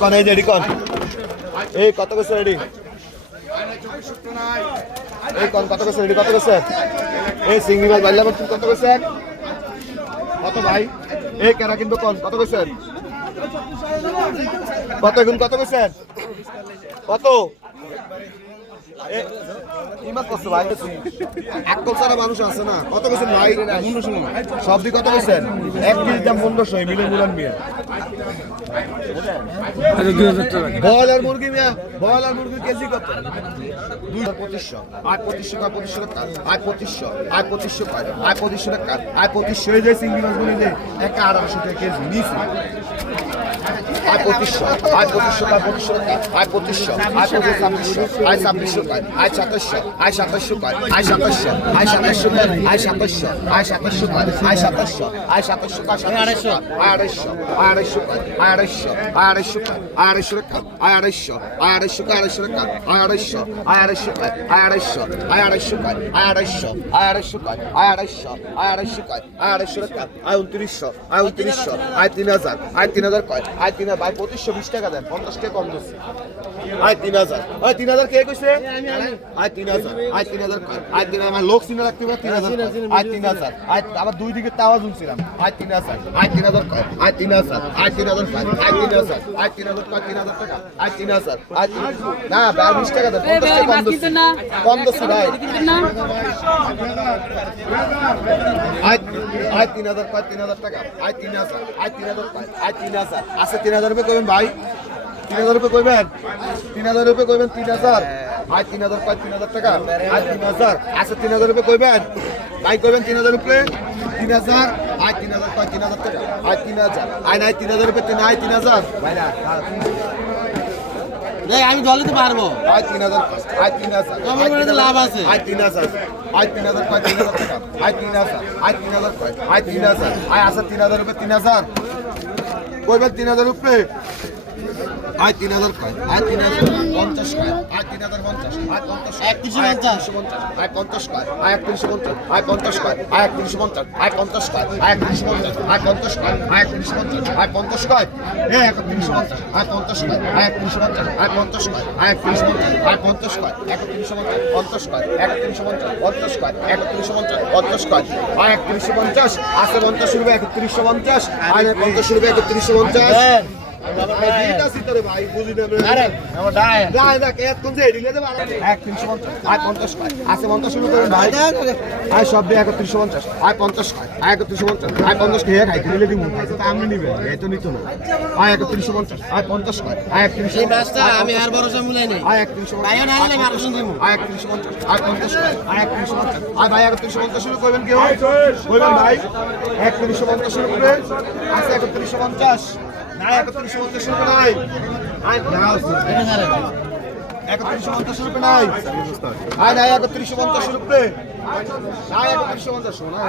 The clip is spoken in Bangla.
কন এই রেডি কন এই কত কইছে রেডি এই কন কত কইছে রেডি কত কইছে এই সিঙ্গি মাছ বাইলা বলছেন কত কইছে কত ভাই এই কেরা কিনবো কন কত কইছেন কত গুণ কত কইছেন কত ইমাত কত ভাই একদম সারা মানুষ আছে না কত কইছেন ভাই সব দিক কত কইছেন 1 কেজি দাম 1500 মিলে মিলান মিয়া বয়লার মুরগি মিয়া বয়লার মুরগি কেজি কত 2500 আর 2500 টাকা 2500 আর 2500 টাকা আর 2500 টাকা আর 2500 এই যে সিঙ্গি মাছ বলে যে 1800 টাকা কেজি নিছি আর 2500 আর 2500 আর 2500 টাকা আর 2500 আর 2600 আর 2600 টাকা আর 2700 আর 2700 টাকা আর 2700 আর 2700 টাকা আর 2700 আর 2700 টাকা আর 2700 আর 2700 টাকা 250 আর 250 আর 250 আর 250 আর 250 টাকা আর 250 আর 250 আর 250 টাকা আর 250 আর 250 টাকা আর 250 আর 250 টাকা আর 250 আর 250 টাকা আর 250 আর 250 টাকা আর 250 টাকা আর 2900 আর 2900 আর 3000 আর 3000 কয় আর 3000 ভাই 2520 টাকা দেন 50 টাকা কম দিছি আর 3000 আর 3000 কে কইছে আর 3000 আর 3000 কয় আর 3000 আমার লোক চিনা রাখতে পারে 3000 আর 3000 আর আবার দুই দিকে আওয়াজ শুনছিলাম আর 3000 আর 3000 কয় আর 3000 আর 3000 কয় আর 3000 আর 3000 কয় 3000 টাকা আর 3000 আর না 20 টাকা দেন 50 টাকা কম দিছি কম দিছি ভাই আর 3000 কয় 3000 টাকা আর 3000 আর 3000 কয় আর 3000 আছে 3000 রুপয়ে কইবেন ভাই 3000 রুপয়ে কইবেন 3000 রুপয়ে কইবেন 3000 আর 3000 কয় 3000 টাকা আর 3000 আছে 3000 রুপয়ে কইবেন ভাই কইবেন 3000 রুপয়ে 3000 আর 3000 কয় 3000 টাকা আর 3000 আর নাই 3000 রুপয়ে 3000 ভাই না আমি দলে তো পারবো আর 3000 আর 3000 আমার মনে লাভ আছে আর 3000 আর 3000 কয় 3000 টাকা আর 3000 আর 3000 কয় আর 3000 আর আছে 3000 রুপয়ে 3000 কইবেন 3000 রুপয়ে আর 3000 কয় আর 3050 কয় আর 3050 আর 50 3150 আর 50 কয় আর 3150 আর 50 কয় আর 3150 আর 50 কয় আর 3150 আর 50 কয় আর 3150 আর 50 কয় এ 3150 আর 50 কয় আর 3150 আর 50 কয় আর 3150 আর 50 কয় 3150 কয় 3150 কয় 3150 কয় আর 3150 আছে 50 রুপয়ে 3150 আর 50 রুপয়ে 3150 ভাই বুঝি না আরে আমার ডায় ডায় না কে কোন যে দিলে দে 3150 আর 50 কয় আছে 50 রুপয়ে ভাই আর সব দিয়ে 3150 আর 50 কয় আর 3150 আর 50 কে খাইতে দিলে দিমু খাইতে তো আমি নিবে এই তো নিত না আর 3150 আর 50 কয় আর 31 এই মাছটা আমি আর ভরসা মুলাই নাই আর 3150 তাইও না হলে আর শুন দিমু আর 3150 আর 50 কয় আর 3150 আর ভাই 3150 শুরু করবেন কি কইবেন ভাই 3150 রুপয়ে আছে 3150 না 3150 রুপয়ে নাই আই নাও 3150 রুপয়ে নাই আই না 3150 রুপয়ে না 3150 শোনা